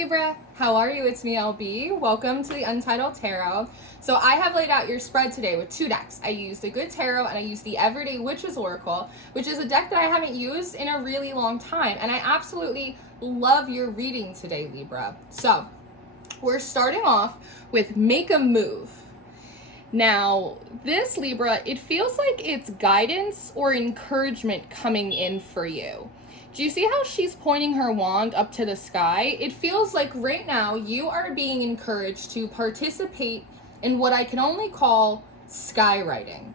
Libra, how are you? It's me, LB. Welcome to the Untitled Tarot. So I have laid out your spread today with two decks. I used the Good Tarot and I used the Everyday Witch's Oracle, which is a deck that I haven't used in a really long time. And I absolutely love your reading today, Libra. So we're starting off with Make a Move. Now, this Libra, it feels like it's guidance or encouragement coming in for you. Do you see how she's pointing her wand up to the sky? It feels like right now you are being encouraged to participate in what I can only call skywriting.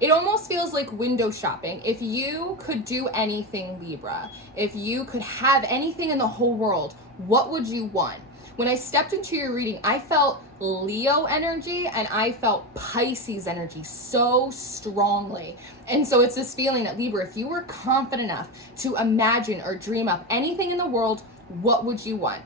It almost feels like window shopping. If you could do anything, Libra, if you could have anything in the whole world, what would you want? When I stepped into your reading, I felt Leo energy and I felt Pisces energy so strongly. And so it's this feeling that, Libra, if you were confident enough to imagine or dream up anything in the world, what would you want?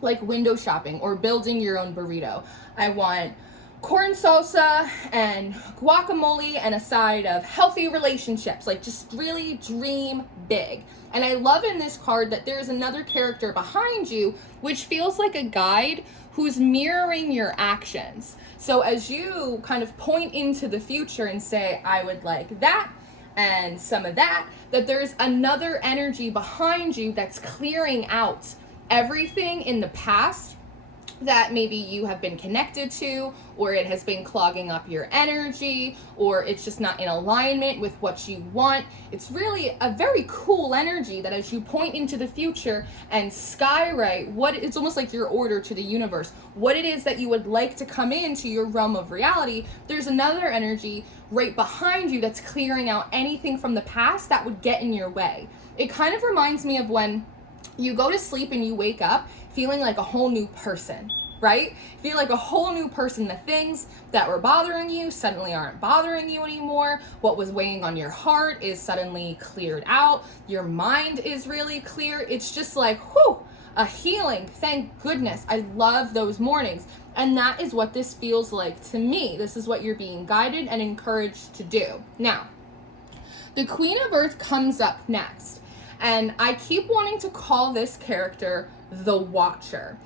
Like window shopping or building your own burrito. I want corn salsa and guacamole and a side of healthy relationships. Like just really dream big. And I love in this card that there's another character behind you, which feels like a guide who's mirroring your actions. So as you kind of point into the future and say, I would like that and some of that, that there's another energy behind you that's clearing out everything in the past that maybe you have been connected to, or it has been clogging up your energy, or it's just not in alignment with what you want. It's really a very cool energy that as you point into the future and skywrite it's almost like your order to the universe, what it is that you would like to come into your realm of reality, there's another energy right behind you that's clearing out anything from the past that would get in your way. It kind of reminds me of when you go to sleep and you wake up feeling like a whole new person, right? Feel like a whole new person. The things that were bothering you suddenly aren't bothering you anymore. What was weighing on your heart is suddenly cleared out. Your mind is really clear. It's just like, whew, a healing. Thank goodness. I love those mornings. And that is what this feels like to me. This is what you're being guided and encouraged to do. Now, the Queen of Earth comes up next. And I keep wanting to call this character the Watcher.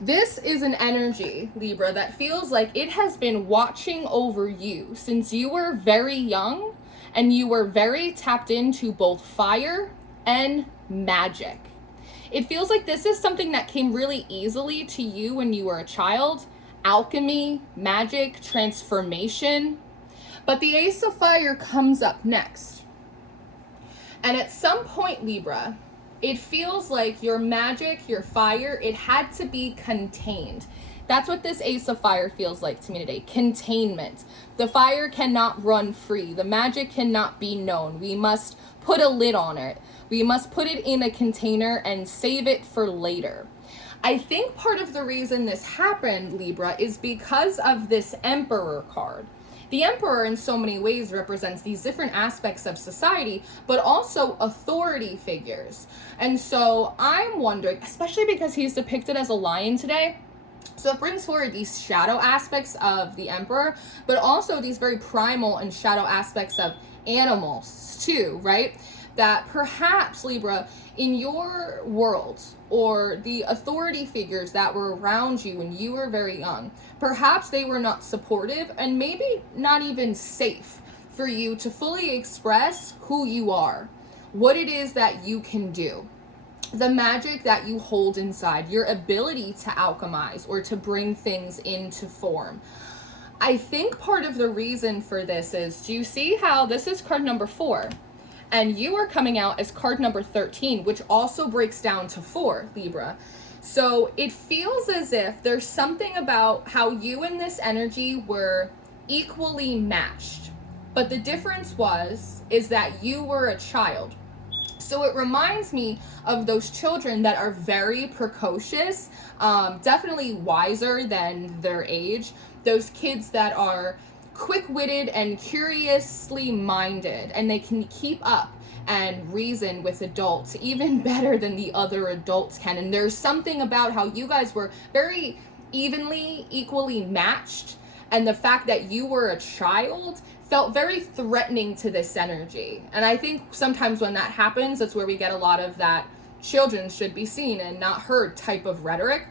This is an energy, Libra, that feels like it has been watching over you since you were very young and you were very tapped into both fire and magic. It feels like this is something that came really easily to you when you were a child. Alchemy, magic, transformation. But the Ace of Fire comes up next. And at some point, Libra, it feels like your magic, your fire, it had to be contained. That's what this Ace of Fire feels like to me today. Containment. The fire cannot run free. The magic cannot be known. We must put a lid on it. We must put it in a container and save it for later. I think part of the reason this happened, Libra, is because of this Emperor card. The Emperor in so many ways represents these different aspects of society, but also authority figures. And so I'm wondering, especially because he's depicted as a lion today, so it brings forward these shadow aspects of the Emperor, but also these very primal and shadow aspects of animals too, right? That perhaps, Libra, in your world, or the authority figures that were around you when you were very young, perhaps they were not supportive and maybe not even safe for you to fully express who you are, what it is that you can do, the magic that you hold inside, your ability to alchemize or to bring things into form. I think part of the reason for this is, do you see how this is card number 4? And you are coming out as card number 13, which also breaks down to 4, Libra. So it feels as if there's something about how you and this energy were equally matched. But the difference is that you were a child. So it reminds me of those children that are very precocious, definitely wiser than their age. Those kids that are quick-witted and curiously minded, and they can keep up and reason with adults even better than the other adults can. And there's something about how you guys were very equally matched, and the fact that you were a child felt very threatening to this energy. And I think sometimes when that happens, that's where we get a lot of that children should be seen and not heard type of rhetoric.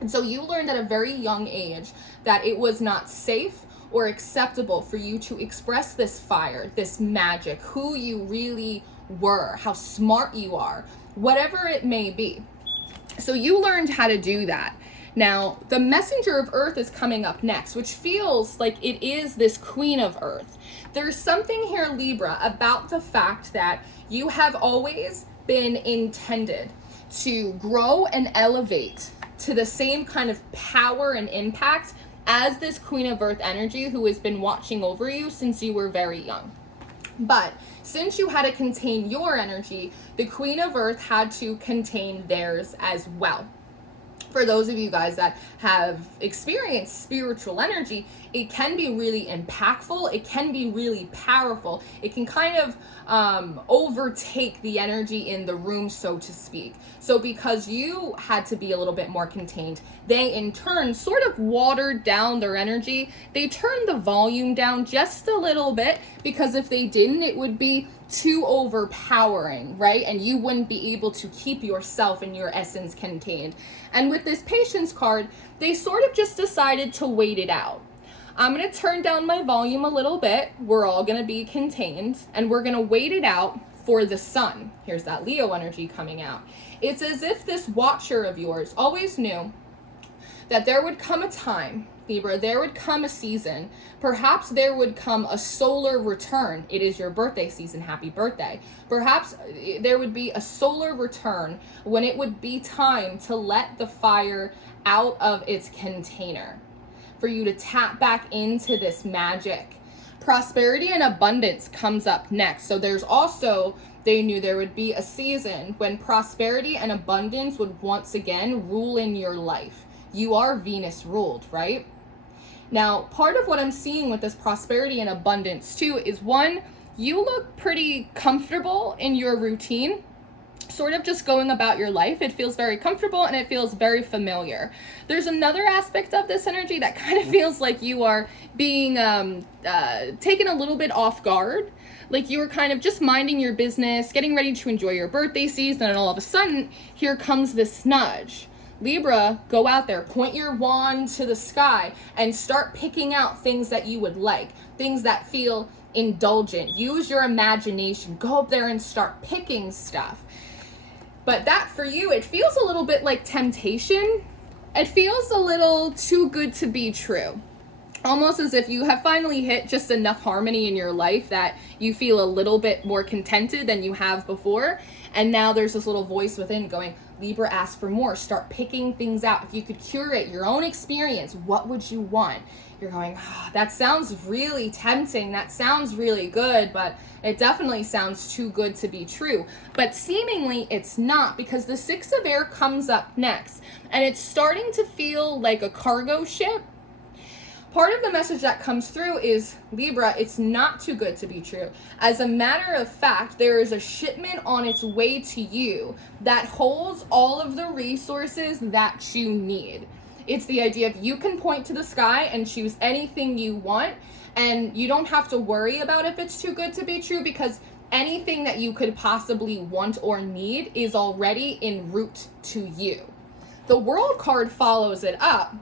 And so you learned at a very young age that it was not safe or acceptable for you to express this fire, this magic, who you really were, how smart you are, whatever it may be. So you learned how to do that. Now, the messenger of earth is coming up next, which feels like it is this queen of earth. There's something here, Libra, about the fact that you have always been intended to grow and elevate to the same kind of power and impact as this queen of earth energy who has been watching over you since you were very young. But since you had to contain your energy, the queen of earth had to contain theirs as well. For those of you guys that have experienced spiritual energy, it can be really impactful. It can be really powerful. It can kind of overtake the energy in the room, so to speak. So because you had to be a little bit more contained, they in turn sort of watered down their energy. They turned the volume down just a little bit, because if they didn't, it would be too overpowering, right? And you wouldn't be able to keep yourself and your essence contained. And with this patience card, they sort of just decided to wait it out. I'm going to turn down my volume a little bit. We're all going to be contained, and we're going to wait it out for the sun. Here's that Leo energy coming out. It's as if this watcher of yours always knew that there would come a time, Libra, there would come a season, perhaps there would come a solar return. It is your birthday season, happy birthday. Perhaps there would be a solar return when it would be time to let the fire out of its container, for you to tap back into this magic. Prosperity and abundance comes up next. So there's also, they knew there would be a season when prosperity and abundance would once again rule in your life. You are Venus ruled, right? Now, part of what I'm seeing with this prosperity and abundance too is, one, you look pretty comfortable in your routine, sort of just going about your life. It feels very comfortable and it feels very familiar. There's another aspect of this energy that kind of feels like you are being taken a little bit off guard. Like you were kind of just minding your business, getting ready to enjoy your birthday season, and all of a sudden, here comes this nudge. Libra, go out there, point your wand to the sky and start picking out things that you would like, things that feel indulgent. Use your imagination. Go up there and start picking stuff. But that for you, it feels a little bit like temptation. It feels a little too good to be true. Almost as if you have finally hit just enough harmony in your life that you feel a little bit more contented than you have before. And now there's this little voice within going, Libra, ask for more. Start picking things out. If you could curate your own experience, what would you want? You're going, that sounds really tempting. That sounds really good, but it definitely sounds too good to be true. But seemingly it's not, because the Six of Air comes up next, and it's starting to feel like a cargo ship. Part of the message that comes through is, Libra, it's not too good to be true. As a matter of fact, there is a shipment on its way to you that holds all of the resources that you need. It's the idea of you can point to the sky and choose anything you want, and you don't have to worry about if it's too good to be true, because anything that you could possibly want or need is already en route to you. The World card follows it up.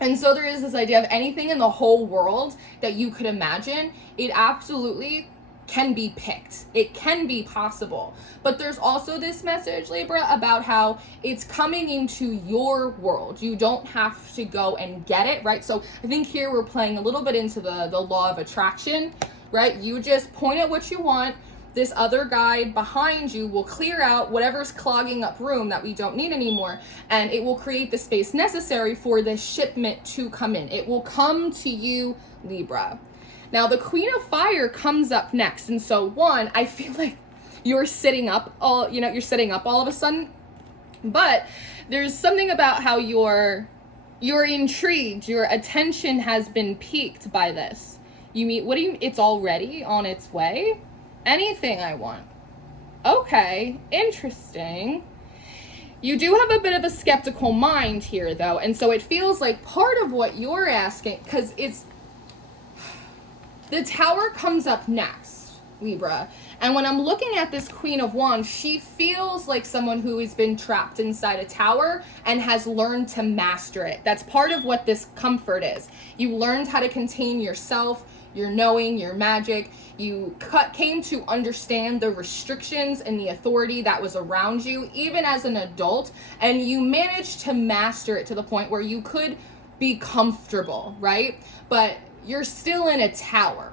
And so there is this idea of anything in the whole world that you could imagine, it absolutely can be picked. It can be possible. But there's also this message, Libra, about how it's coming into your world. You don't have to go and get it, right? So I think here we're playing a little bit into the law of attraction, right? You just point at what you want. This other guide behind you will clear out whatever's clogging up room that we don't need anymore, and it will create the space necessary for the shipment to come in. It will come to you, Libra. Now, the Queen of Fire comes up next, and so one, I feel like you're sitting up all of a sudden, but there's something about how you're intrigued, your attention has been piqued by this. It's already on its way? Anything I want. Okay, interesting. You do have a bit of a skeptical mind here, though, and so it feels like part of what you're asking, because the Tower comes up next, Libra. And when I'm looking at this Queen of Wands, she feels like someone who has been trapped inside a tower and has learned to master it. That's part of what this comfort is. You learned how to contain yourself, your knowing, your magic. You came to understand the restrictions and the authority that was around you, even as an adult, and you managed to master it to the point where you could be comfortable, right? But you're still in a tower.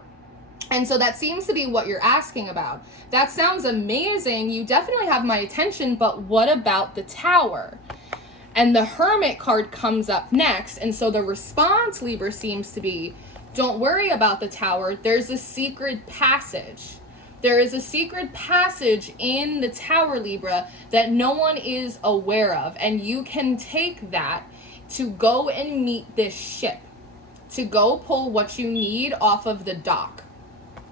And so that seems to be what you're asking about. That sounds amazing. You definitely have my attention, but what about the tower? And the Hermit card comes up next. And so the response, Libra, seems to be, don't worry about the tower. There's a secret passage. There is a secret passage in the tower, Libra, that no one is aware of. And you can take that to go and meet this ship, to go pull what you need off of the dock.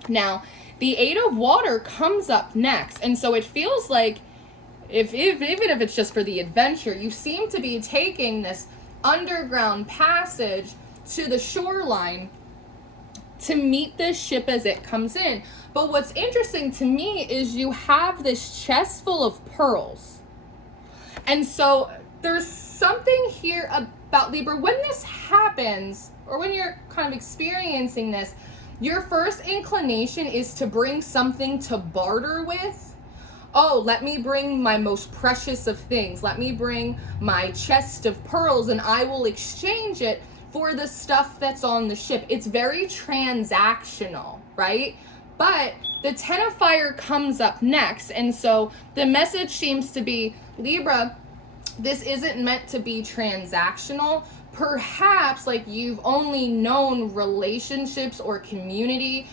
Now, the Eight of Water comes up next. And so it feels like, even if it's just for the adventure, you seem to be taking this underground passage to the shoreline to meet this ship as it comes in. But what's interesting to me is you have this chest full of pearls. And so there's something here about Libra. When this happens, or when you're kind of experiencing this, your first inclination is to bring something to barter with. Oh, let me bring my most precious of things. Let me bring my chest of pearls and I will exchange it for the stuff that's on the ship. It's very transactional, right? But the Ten of Fire comes up next. And so the message seems to be, Libra, this isn't meant to be transactional. Perhaps like you've only known relationships or community,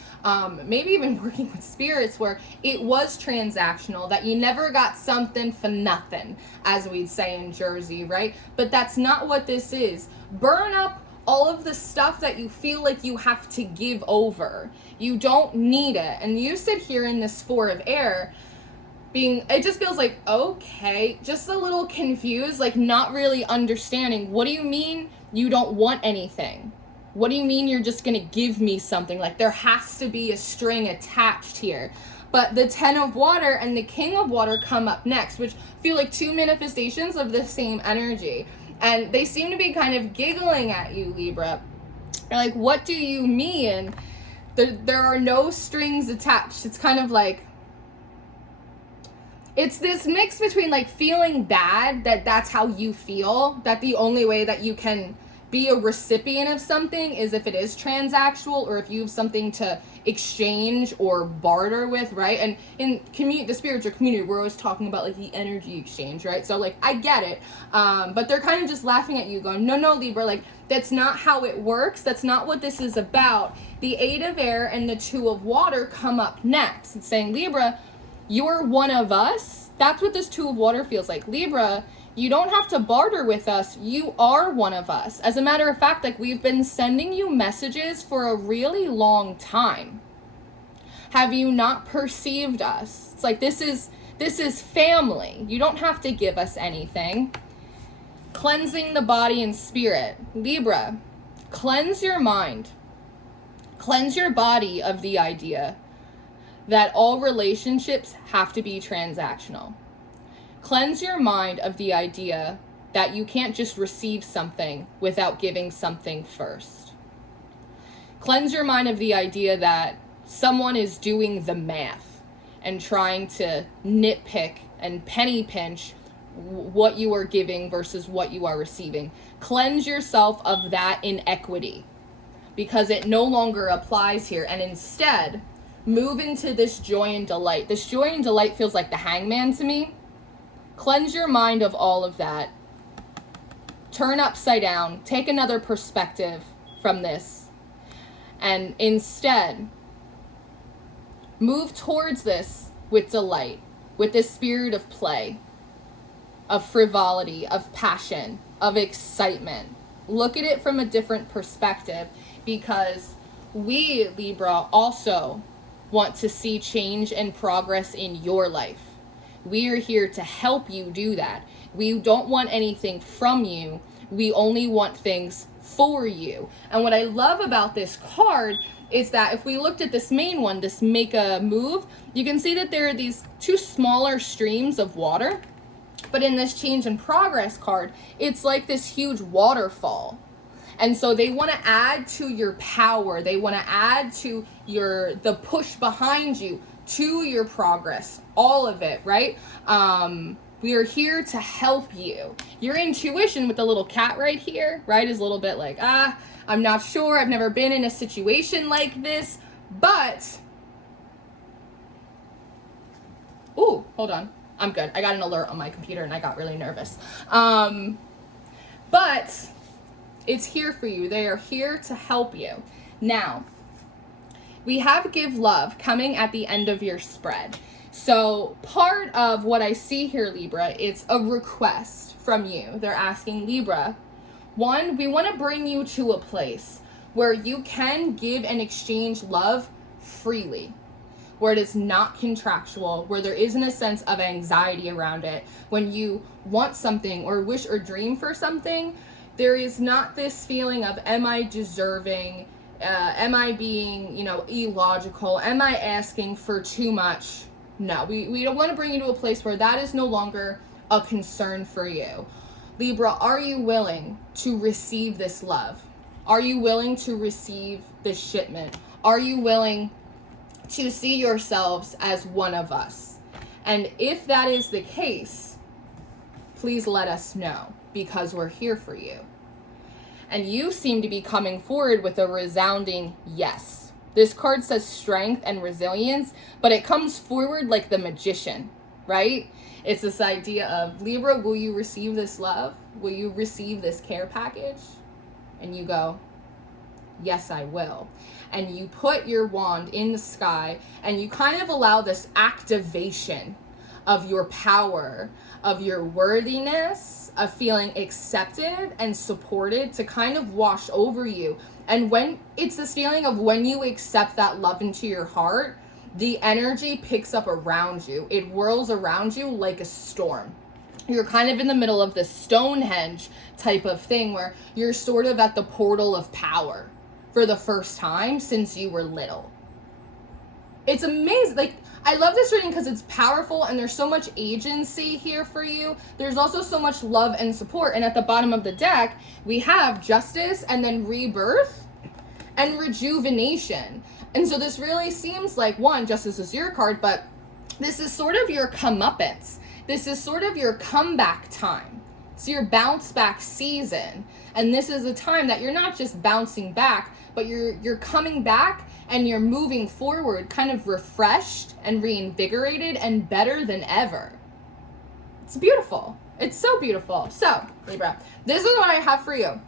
maybe even working with spirits where it was transactional, that you never got something for nothing, as we'd say in Jersey, right? But that's not what this is. Burn up all of the stuff that you feel like you have to give over. You don't need it. And you sit here in this Four of Air, it just feels like, okay, just a little confused, like not really understanding. What do you mean you don't want anything? What do you mean you're just gonna give me something? Like there has to be a string attached here. But the Ten of Water and the King of Water come up next, which feel like two manifestations of the same energy. And they seem to be kind of giggling at you, Libra. They're like, what do you mean? There are no strings attached. It's kind of like, it's this mix between like feeling bad that that's how you feel, that the only way that you can be a recipient of something is if it is transactional or if you have something to exchange or barter with, right? And in the spiritual community, we're always talking about like the energy exchange, right? So like, I get it. But they're kind of just laughing at you going, no, Libra, like that's not how it works. That's not what this is about. The Eight of Air and the Two of Water come up next. It's saying, Libra, you're one of us. That's what this Two of Water feels like. Libra, you don't have to barter with us. You are one of us. As a matter of fact, like we've been sending you messages for a really long time. Have you not perceived us? It's like this is family. You don't have to give us anything. Cleansing the body and spirit. Libra, cleanse your mind. Cleanse your body of the idea that all relationships have to be transactional. Cleanse your mind of the idea that you can't just receive something without giving something first. Cleanse your mind of the idea that someone is doing the math and trying to nitpick and penny pinch what you are giving versus what you are receiving. Cleanse yourself of that inequity because it no longer applies here, and instead move into this joy and delight. This joy and delight feels like the Hangman to me. Cleanse your mind of all of that. Turn upside down. Take another perspective from this. And instead, move towards this with delight, with this spirit of play, of frivolity, of passion, of excitement. Look at it from a different perspective, because we, Libra, also want to see change and progress in your life. We are here to help you do that. We don't want anything from you. We only want things for you. And what I love about this card is that if we looked at this main one, this make a move, you can see that there are these two smaller streams of water. But in this change in progress card, it's like this huge waterfall. And so they want to add to your power. They want to add to the push behind you, to your progress, all of it, right? We are here to help you. Your intuition with the little cat right here, right, is a little bit like, I'm not sure. I've never been in a situation like this, but, ooh, hold on. I'm good. I got an alert on my computer and I got really nervous. But it's here for you. They are here to help you. Now, we have Give Love coming at the end of your spread. So part of what I see here, Libra, it's a request from you. They're asking, Libra, one, we want to bring you to a place where you can give and exchange love freely, where it is not contractual, where there isn't a sense of anxiety around it. When you want something or wish or dream for something, there is not this feeling of, am I deserving? Am I being, illogical? Am I asking for too much? No, we don't want to bring you to a place where that is no longer a concern for you. Libra, are you willing to receive this love? Are you willing to receive this shipment? Are you willing to see yourselves as one of us? And if that is the case, please let us know, because we're here for you. And you seem to be coming forward with a resounding yes. This card says strength and resilience, but it comes forward like the magician, right? It's this idea of, Libra, will you receive this love? Will you receive this care package? And you go, yes, I will. And you put your wand in the sky and you kind of allow this activation of your power, of your worthiness, of feeling accepted and supported to kind of wash over you. And when it's this feeling of when you accept that love into your heart, the energy picks up around you. It whirls around you like a storm. You're kind of in the middle of this Stonehenge type of thing where you're sort of at the portal of power for the first time since you were little. It's amazing. Like, I love this reading because it's powerful and there's so much agency here for you. There's also so much love and support. And at the bottom of the deck, we have justice and then rebirth and rejuvenation. And so this really seems like, one, justice is your card, but this is sort of your comeuppance. This is sort of your comeback time. It's your bounce back season. And this is a time that you're not just bouncing back, but you're coming back and you're moving forward kind of refreshed and reinvigorated and better than ever. It's beautiful. It's so beautiful. So, Libra, this is what I have for you.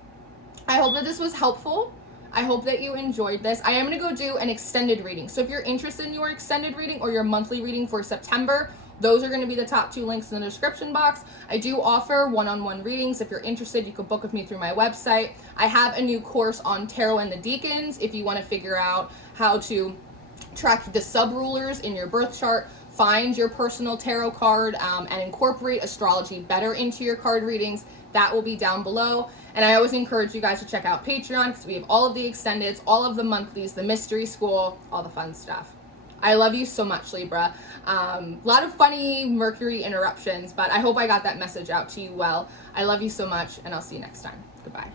I hope that this was helpful. I hope that you enjoyed this. I am going to go do an extended reading. So if you're interested in your extended reading or your monthly reading for September, those are going to be the top 2 links in the description box. I do offer one-on-one readings. If you're interested, you can book with me through my website. I have a new course on tarot and the Decans if you want to figure out how to track the sub-rulers in your birth chart, find your personal tarot card, and incorporate astrology better into your card readings. That will be down below. And I always encourage you guys to check out Patreon because we have all of the extendeds, all of the monthlies, the mystery school, all the fun stuff. I love you so much, Libra. A lot of funny Mercury interruptions, but I hope I got that message out to you well. I love you so much, and I'll see you next time. Goodbye.